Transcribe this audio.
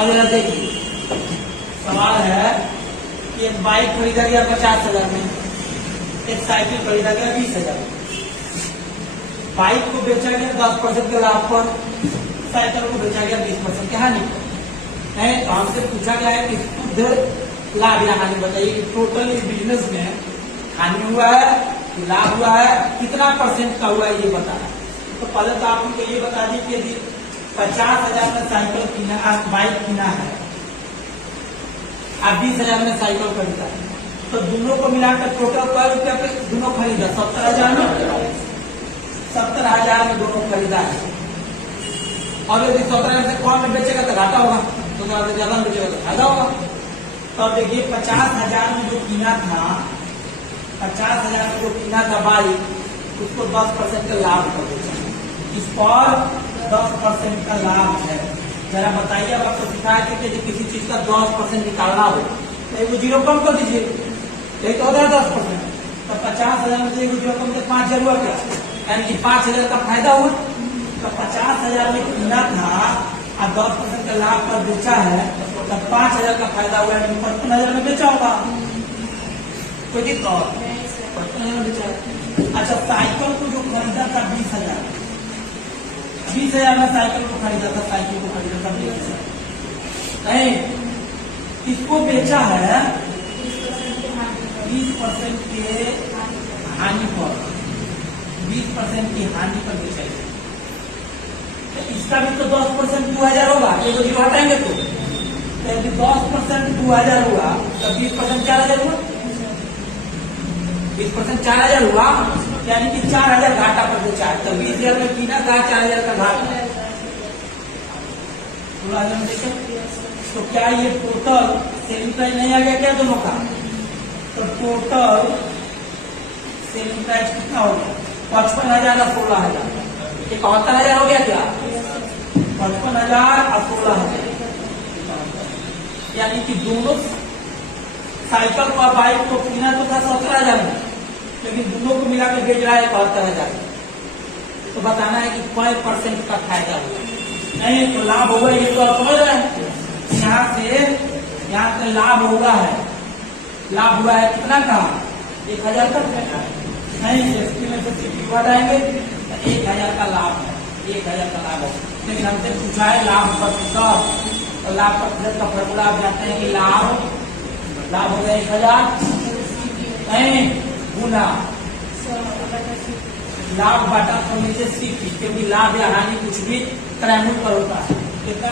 अब जरा देखिए, सवाल है कि एक बाइक खरीदा गया 50,000 में, एक साइकिल खरीदा गया 20,000 में। बाइक को बेचा गया 10% के लाभ पर, साइकिल को बेचा गया 20% के हानि पर। तो हमसे पूछा गया है कि शुद्ध लाभ या हानि बताइए कि टोटल इस बिजनेस में हानि हुआ है कि लाभ हुआ है, कितना परसेंट का हुआ है ये बता रहा है। तो पहले तो आप उनको ये बता दीजिए कि 50,000 में साइकिल किना, बाइक किना है, आप 20,000 में साइकिल खरीदा है, तो दोनों को मिलाकर टोटल कई रुपया पे दोनों खरीदा? 70,000 में, 70,000 में दोनों खरीदा है। और यदि 17,000 से कम में बेचेगा तो घाटा होगा, तो ज्यादा में बेचेगा तो फायदा होगा। तो अब देखिए 50,000 में जो कीना था, 50,000 में जो कीना था बाइक, उसको 10% का लाभ कर देगा। इस पर 10% का लाभ है। जरा बताइए, अब आपको सिखाया कि किसी चीज का 10% निकालना हो तो एगो जीरो कम कर दीजिए, यही तो होता है 10%। तो 50,000 में से एगो जीरो कम से 5,000 हुआ क्या, यानी कि 5,000 का फायदा हुआ। तो 50,000 में कीना था और 10% का लाभ पर बेचा है, तो 5,000 का फायदा हुआ, यानी 55,000 में बेचा होगा। कोई दिक्कत? 55,000 में बेचा है। अच्छा, साइकिल को जो खरीदा था 20,000, 20,000 में साइकिल को खरीदा था, साइकिल को खरीदा था 20,000, नहीं, इसको बेचा है 20% के हानि पर, 20% की हानि पर बेचा है। तो इसका भी तो 10% 2,000 होगा, ये तो जीरो हटाएंगे तो 10% 2,000 हुआ, तो 20% 4,000 हुआ, 20% 4,000 हुआ, यानी कि 4,000 घाटा पर बेचा है। तो 20,000 में कीना था, 4,000 का घाटा। तो क्या ये टोटल सेलिंग प्राइस नहीं आ गया क्या दोनों का? तो टोटल सेलिंग प्राइस कितना हो गया? 55,000 और 16,000, 71,000 हो गया क्या? 55,000 और 16,000, यानी कि दोनों साइकिल और बाइक को कीना तो था 17,000 में, लेकिन दोनों को मिलाकर बेच रहा है 71,000। तो बताना है कि कई परसेंट का फायदा हुआ, नहीं तो लाभ होगा, ये तो आप समझ रहे हैं। यहाँ से लाभ हुआ है, लाभ हुआ है कितना का? 1,000 तक नहीं, में से 50 हटाएंगे तो 1,000 का लाभ है, 1,000 का लाभ है। लेकिन हमसे पूछा है लाभ प्रतिशत, तो लाभ प्रतिशत का फॉर्मूला आप जानते हैं कि लाभ हो गया 1,000 नहीं गुना लाभ बाटा 100 में से 60, क्योंकि लाभ या हानि कुछ भी क्रैमुल पर होता है। कितना